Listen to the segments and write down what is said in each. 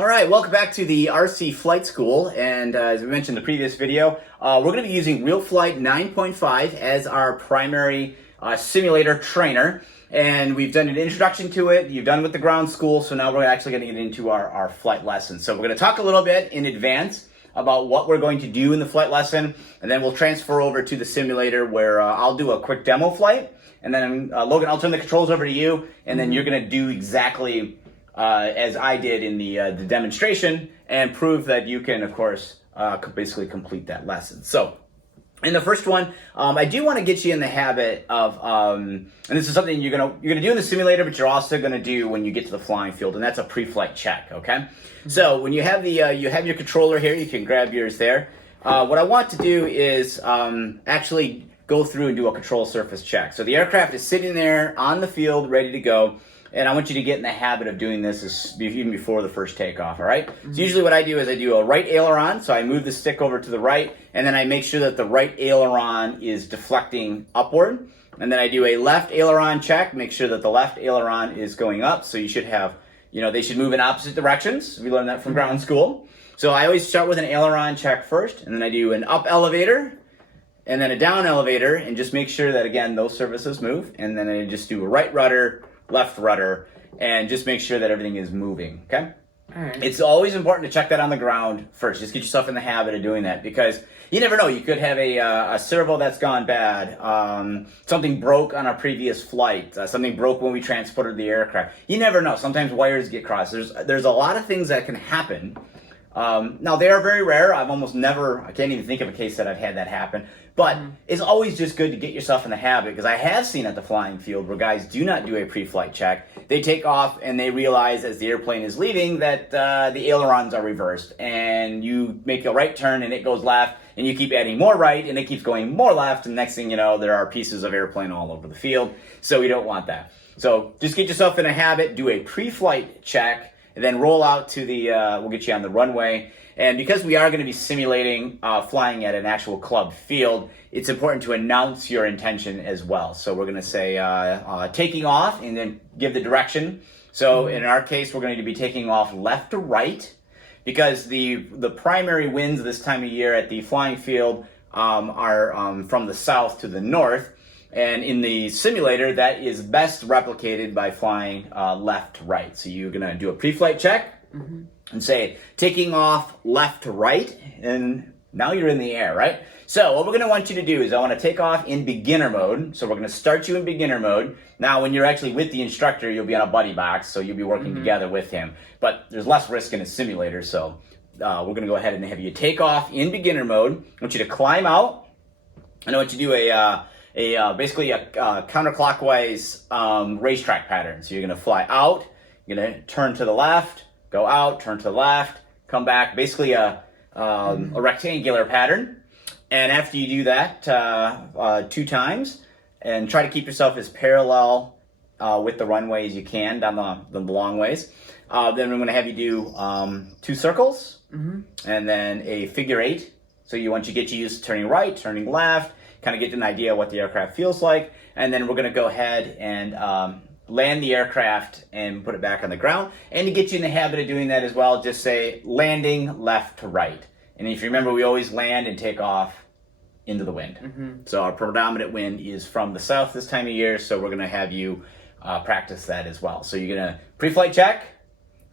All right, welcome back to the RC Flight School, and as we mentioned in the previous video, we're going to be using v9.5 as our primary simulator trainer, and we've done an introduction to it. You've done with the ground school, so now we're actually going to get into our flight lesson. So we're going to talk a little bit in advance about what we're going to do in the flight lesson, and then we'll transfer over to the simulator where I'll do a quick demo flight, and then Logan, I'll turn the controls over to you, and then you're going to do exactly as I did in the demonstration, and prove that you can, of course, basically complete that lesson. So, in the first one, I do want to get you in the habit of, and this is something you're gonna do in the simulator, but you're also gonna do when you get to the flying field, and that's a pre-flight check. Okay. So when you have the you have your controller here, you can grab yours there. What I want to do is actually go through and do a control surface check. So the aircraft is sitting there on the field, ready to go. And I want you to get in the habit of doing this even before the first takeoff, all right? Mm-hmm. So usually what I do is I do a right aileron, so I move the stick over to the right, and then I make sure that the right aileron is deflecting upward. And then I do a left aileron check, make sure that the left aileron is going up, so you should have, they should move in opposite directions. We learned that from ground school. So I always start with an aileron check first, and then I do an up elevator, and then a down elevator, and just make sure that, again, those surfaces move. And then I just do a right rudder, left rudder, and just make sure that everything is moving, okay? All right. It's always important to check that on the ground first. Just get yourself in the habit of doing that, because you never know. You could have a servo that's gone bad. Something broke on our previous flight. Something broke when we transported the aircraft. You never know. Sometimes wires get crossed. There's a lot of things that can happen. Now, they are very rare. I can't even think of a case that I've had that happen. But it's always just good to get yourself in the habit, because I have seen at the flying field where guys do not do a pre-flight check. They take off and they realize as the airplane is leaving that the ailerons are reversed, and you make a right turn and it goes left, and you keep adding more right and it keeps going more left, and next thing you know, there are pieces of airplane all over the field. So we don't want that. So just get yourself in a habit, do a pre-flight check, and then roll out to we'll get you on the runway. And because we are going to be simulating flying at an actual club field, it's important to announce your intention as well. So we're going to say taking off, and then give the direction. So in our case, we're going to be taking off left to right, because the primary winds this time of year at the flying field are from the south to the north. And in the simulator, that is best replicated by flying left to right. So you're going to do a pre-flight check. And say, taking off left to right, and now you're in the air, right? So what we're going to want you to do is I want to take off in beginner mode. So we're going to start you in beginner mode. Now, when you're actually with the instructor, you'll be on a buddy box, so you'll be working together with him. But there's less risk in a simulator, so we're going to go ahead and have you take off in beginner mode. I want you to climb out, and I want you to do basically a counterclockwise racetrack pattern. So you're going to fly out, you're going to turn to the left, go out, turn to the left, come back, basically a rectangular pattern. And after you do that 2 times, and try to keep yourself as parallel with the runway as you can down the long ways, then we're going to have you do 2 circles, and then a figure 8. So once you get used to turning right, turning left, kind of get an idea of what the aircraft feels like, and then we're going to go ahead and land the aircraft and put it back on the ground. And to get you in the habit of doing that as well, just say landing left to right. And if you remember, we always land and take off into the wind. So our predominant wind is from the south this time of year, so we're going to have you practice that as well. So you're going to pre-flight check,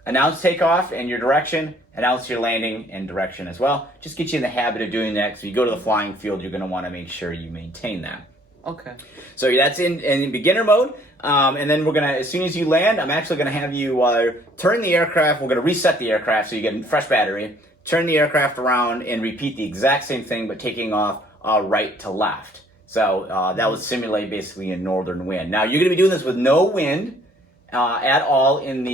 announce takeoff and your direction, announce your landing and direction as well. Just get you in the habit of doing that, because if you go to the flying field, you're going to want to make sure you maintain that. Okay. So that's in beginner mode. And then we're going to, as soon as you land, I'm actually going to have you turn the aircraft. We're going to reset the aircraft so you get a fresh battery, turn the aircraft around, and repeat the exact same thing, but taking off right to left. So that would simulate basically a northern wind. Now, you're going to be doing this with no wind at all in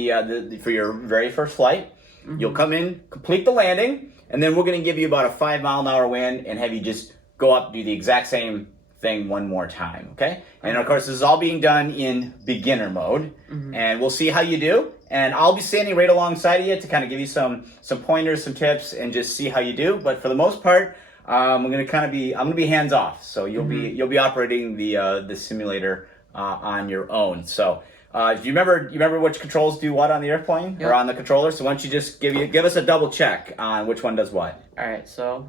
for your very first flight. You'll come in, complete the landing, and then we're going to give you about a 5-mile-an-hour wind and have you just go up, do the exact same thing one more time, okay? And of course, this is all being done in beginner mode, and we'll see how you do. And I'll be standing right alongside of you to kind of give you some pointers, some tips, and just see how you do. But for the most part, I'm going to be hands off, so you'll be operating the simulator on your own. So Do you remember which controls do what on the airplane or on the controller? So why don't you just give us a double check on which one does what? All right, so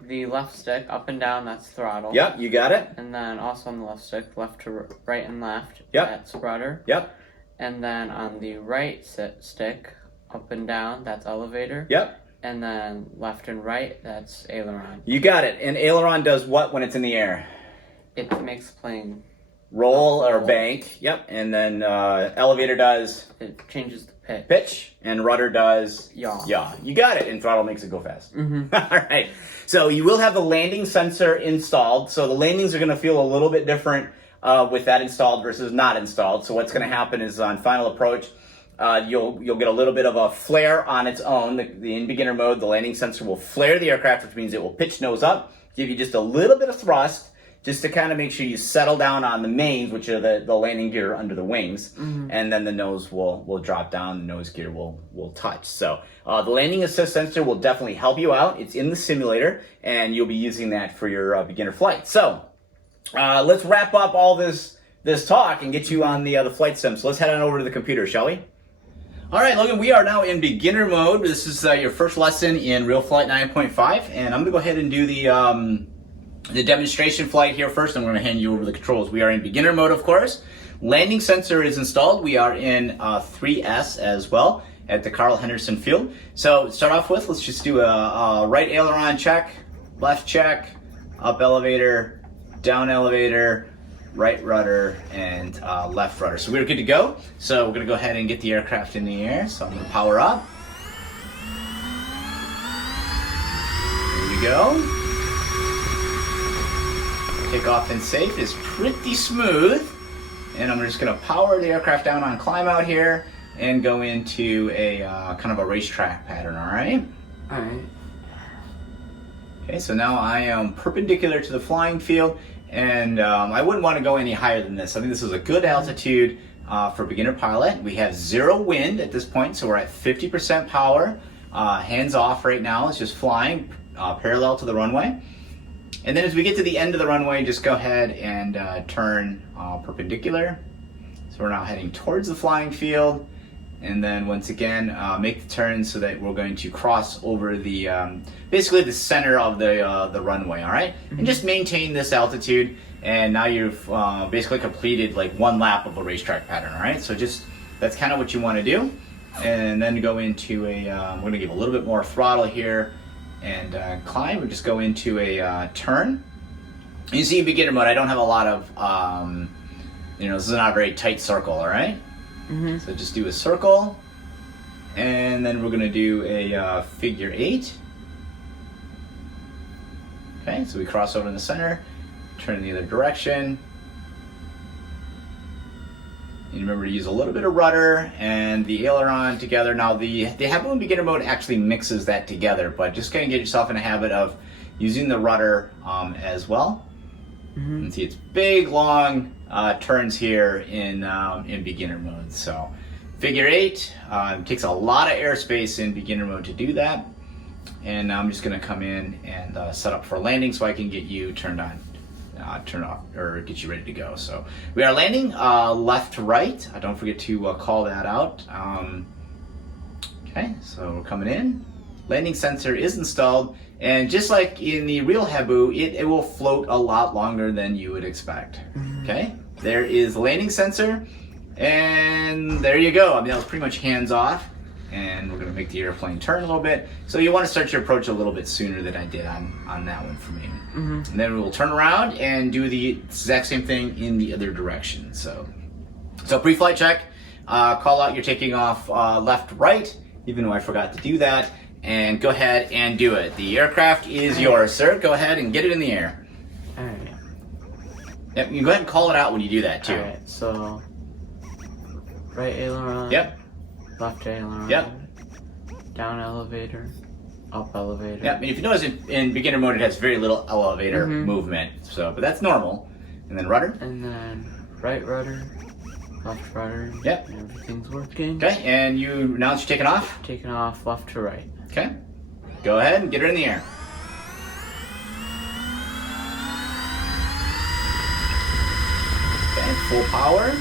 the left stick, up and down, that's throttle. Yep, you got it. And then also on the left stick, left to right and left, yep, that's rudder. Yep. And then on the right stick, up and down, that's elevator. Yep. And then left and right, that's aileron. You got it. And aileron does what when it's in the air? It makes the plane roll or bank. Yep. And then elevator does? It changes the pitch. Pitch. And rudder does? Yaw. Yaw. You got it. And throttle makes it go fast. Mm-hmm. All right. So you will have the landing sensor installed. So the landings are going to feel a little bit different with that installed versus not installed. So what's going to happen is on final approach, you'll get a little bit of a flare on its own. In beginner mode, the landing sensor will flare the aircraft, which means it will pitch nose up, give you just a little bit of thrust, just to kind of make sure you settle down on the mains, which are the landing gear under the wings, mm-hmm. and then the nose will drop down, the nose gear will touch. So the landing assist sensor will definitely help you out. It's in the simulator, and you'll be using that for your beginner flight. So let's wrap up all this talk and get you on the flight sim. So let's head on over to the computer, shall we? All right, Logan, we are now in beginner mode. This is your first lesson in v9.5, and I'm going to go ahead and do the demonstration flight here first. I'm going to hand you over the controls. We are in beginner mode, of course. Landing sensor is installed. We are in 3S as well at the Carl Henderson Field. So to start off with, let's just do a right aileron check, left check, up elevator, down elevator, right rudder, and left rudder. So we're good to go. So we're going to go ahead and get the aircraft in the air. So I'm going to power up. There we go. Takeoff and safe is pretty smooth. And I'm just going to power the aircraft down on climb out here and go into a kind of a racetrack pattern, all right? All right. Okay, so now I am perpendicular to the flying field, and I wouldn't want to go any higher than this. I think this is a good altitude for beginner pilot. We have 0 wind at this point, so we're at 50% power. Hands off right now. It's just flying parallel to the runway. And then as we get to the end of the runway, just go ahead and turn perpendicular. So we're now heading towards the flying field. And then once again, make the turn so that we're going to cross over the, basically the center of the runway, all right? And just maintain this altitude, and now you've basically completed like 1 lap of a racetrack pattern, all right? So just, that's kind of what you want to do. And then go into we're gonna give a little bit more throttle here and climb. We just go into a turn. You see in beginner mode, I don't have a lot of, this is not a very tight circle, all right? Mm-hmm. So just do a circle, and then we're going to do a figure 8. Okay, so we cross over in the center, turn in the other direction. And remember to use a little bit of rudder and the aileron together. Now the Habu in beginner mode actually mixes that together, but just kind of get yourself in a habit of using the rudder as well. Mm-hmm. And see, it's big, long turns here in beginner mode. So figure 8 takes a lot of airspace in beginner mode to do that. And I'm just going to come in and set up for landing so I can get you turned on, turn off, or get you ready to go. So we are landing left to right. Don't forget to call that out. Okay, so we're coming in. Landing sensor is installed, and just like in the real Habu, it will float a lot longer than you would expect. Okay, there is the landing sensor, and there you go. I mean, that was pretty much hands off, and we're gonna make the airplane turn a little bit. So you want to start your approach a little bit sooner than I did on that one for me. Mm-hmm. And then we will turn around and do the exact same thing in the other direction. So pre-flight check, call out you're taking off left, right, even though I forgot to do that. And go ahead and do it. The aircraft is yours, sir. Go ahead and get it in the air. All right. Yep, you can go ahead and call it out when you do that too. All right, so right aileron. Yep. Left aileron. Yep. Down elevator. Up elevator. Yep. And if you notice in beginner mode, it has very little elevator movement. So, but that's normal. And then rudder. And then right rudder. Left rudder. Yep. Everything's working. Okay. And you announce you're taking off. Taking off left to right. Okay. Go ahead and get her in the air. Okay, full power.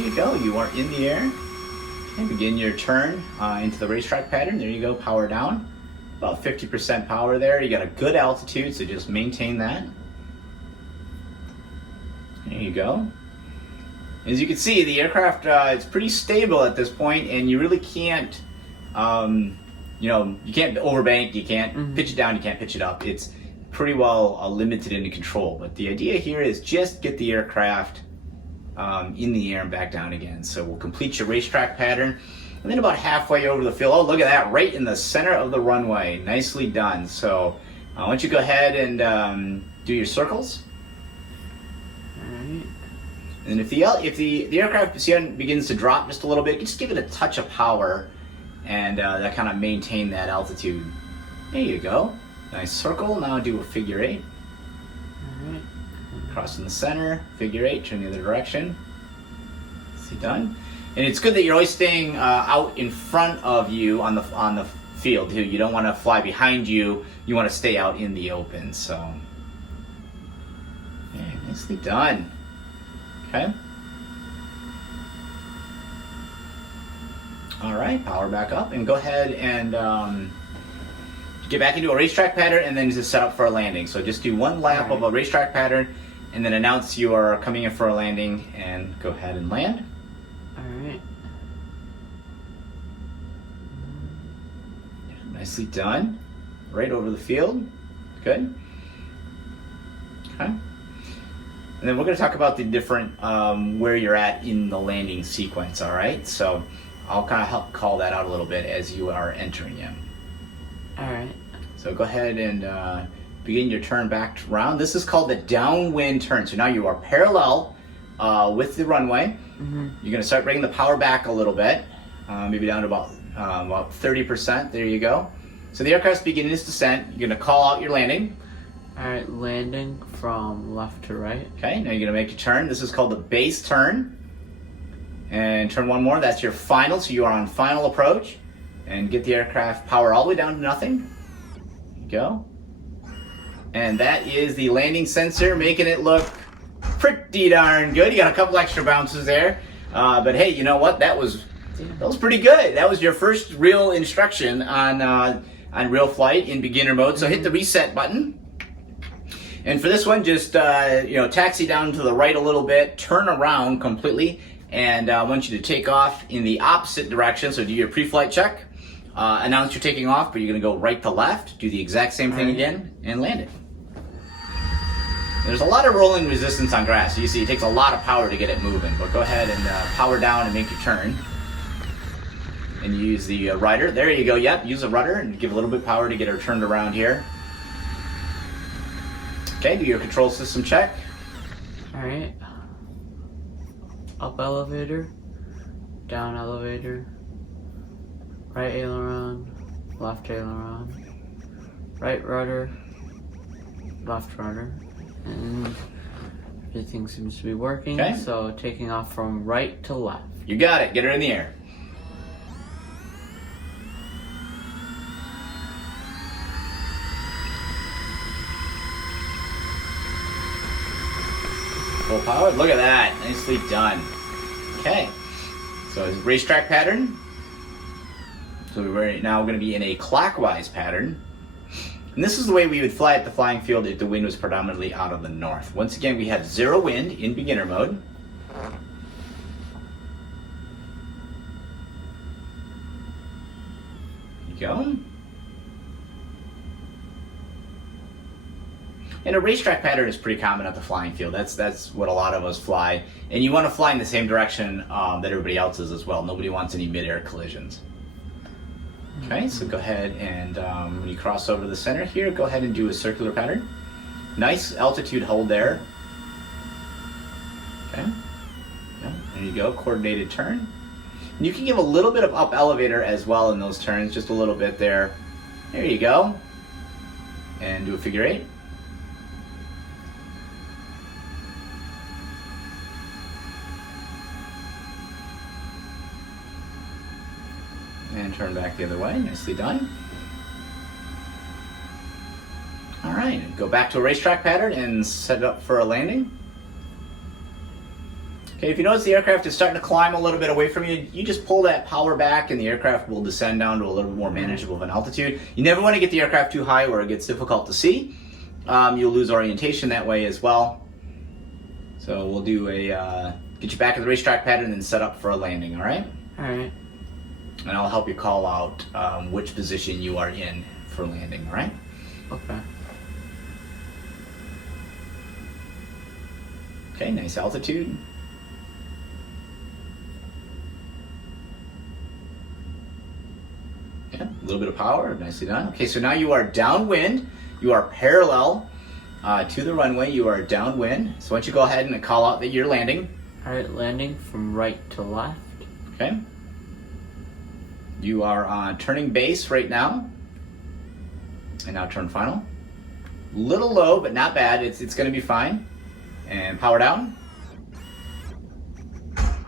you go. You are in the air. Okay, begin your turn into the racetrack pattern. There you go. Power down. About 50% power there. You got a good altitude, so just maintain that. There you go. As you can see, the aircraft is pretty stable at this point, and you really can't, you can't overbank, you can't pitch it down, you can't pitch it up. It's pretty well limited into control. But the idea here is just get the aircraft in the air and back down again. So we'll complete your racetrack pattern, and then about halfway over the field, oh, look at that, right in the center of the runway. Nicely done. So why don't you go ahead and do your circles. And if the aircraft begins to drop just a little bit, just give it a touch of power, and that kind of maintain that altitude. There you go. Nice circle. Now do a figure 8. All right. Cross in the center, figure 8, turn the other direction. See, done. And it's good that you're always staying out in front of you on the field too. You don't want to fly behind you. You want to stay out in the open. So, yeah, nicely done. Okay. All right, power back up and go ahead and get back into a racetrack pattern and then just set up for a landing. So just do one lap of a racetrack pattern and then announce you are coming in for a landing and go ahead and land. All right. Yeah, nicely done. Right over the field. Good. Okay. And then we're going to talk about the different, where you're at in the landing sequence, all right? So I'll kind of help call that out a little bit as you are entering in. All right. So go ahead and begin your turn back around. This is called the downwind turn. So now you are parallel with the runway. You're going to start bringing the power back a little bit, maybe down to about 30%. There you go. So the aircraft's beginning its descent. You're going to call out your landing. All right, landing from left to right. Okay, now you're going to make a turn. This is called the base turn. And turn one more. That's your final. So you are on final approach. And get the aircraft power all the way down to nothing. There you go. And that is the landing sensor, making it look pretty darn good. You got a couple extra bounces there. But hey, you know what? That was pretty good. That was your first real instruction on real flight in beginner mode. So hit the reset button. And for this one, just taxi down to the right a little bit, turn around completely, and I want you to take off in the opposite direction. So do your pre-flight check, announce you're taking off, but you're going to go right to left, do the exact same thing again, and land it. There's a lot of rolling resistance on grass. You see, it takes a lot of power to get it moving, but go ahead and power down and make your turn. And you use the rudder. There you go. Yep, use the rudder and give a little bit of power to get her turned around here. Okay, do your control system check. All right. Up elevator, down elevator, right aileron, left aileron, right rudder, left rudder, and everything seems to be working. Okay. So taking off from right to left. You got it. Get her in the air. Full power. Look at that. Nicely done. Okay. So it's a racetrack pattern. So we're now going to be in a clockwise pattern. And this is the way we would fly at the flying field if the wind was predominantly out of the north. Once again, we have 0 wind in beginner mode. There you go. And a racetrack pattern is pretty common at the flying field. That's what a lot of us fly. And you want to fly in the same direction that everybody else is as well. Nobody wants any mid-air collisions. Okay, so go ahead and when you cross over the center here, go ahead and do a circular pattern. Nice altitude hold there. Okay, yeah, there you go, coordinated turn. And you can give a little bit of up elevator as well in those turns, just a little bit there. There you go. And do a figure 8. And turn back the other way. Nicely done. All right, go back to a racetrack pattern and set it up for a landing. Okay, if you notice the aircraft is starting to climb a little bit away from you, you just pull that power back and the aircraft will descend down to a little bit more manageable of an altitude. You never want to get the aircraft too high where it gets difficult to see. You'll lose orientation that way as well. So we'll do get you back in the racetrack pattern and then set up for a landing, all right? All right. And I'll help you call out which position you are in for landing, all right? Okay. Okay, nice altitude. Yeah, a little bit of power, nicely done. Okay, so now you are downwind. You are parallel to the runway. You are downwind. So why don't you go ahead and call out that you're landing. All right, landing from right to left. Okay. You are on turning base right now. And now turn final. Little low, but not bad. It's going to be fine. And power down.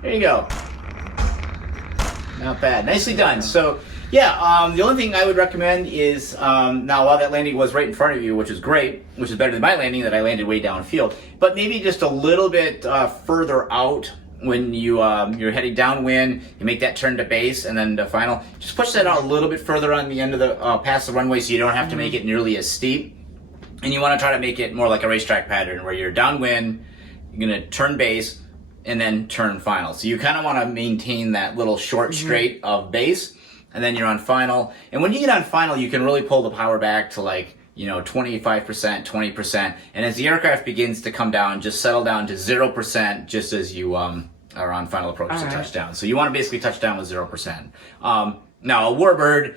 There you go. Not bad. Nicely done. So, yeah, the only thing I would recommend is, now while that landing was right in front of you, which is great, which is better than my landing that I landed way downfield, but maybe just a little bit further out when you're heading downwind, you make that turn to base and then to final. Just push that out a little bit further on the end of the, past the runway so you don't have to make it nearly as steep. And you want to try to make it more like a racetrack pattern where you're downwind, you're going to turn base, and then turn final. So you kind of want to maintain that little short straight of base, and then you're on final. And when you get on final, you can really pull the power back to 25%, 20%. And as the aircraft begins to come down, just settle down to 0% just as you are on final approach to touchdown. So you want to basically touch down with 0%. Now, a warbird,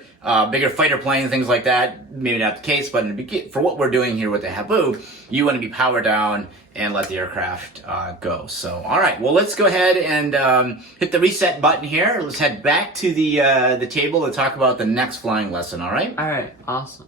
bigger fighter plane, things like that, maybe not the case, but for what we're doing here with the Habu, you want to be power down and let the aircraft go. So, all right, well, let's go ahead and hit the reset button here. Let's head back to the table to talk about the next flying lesson, all right? All right, awesome.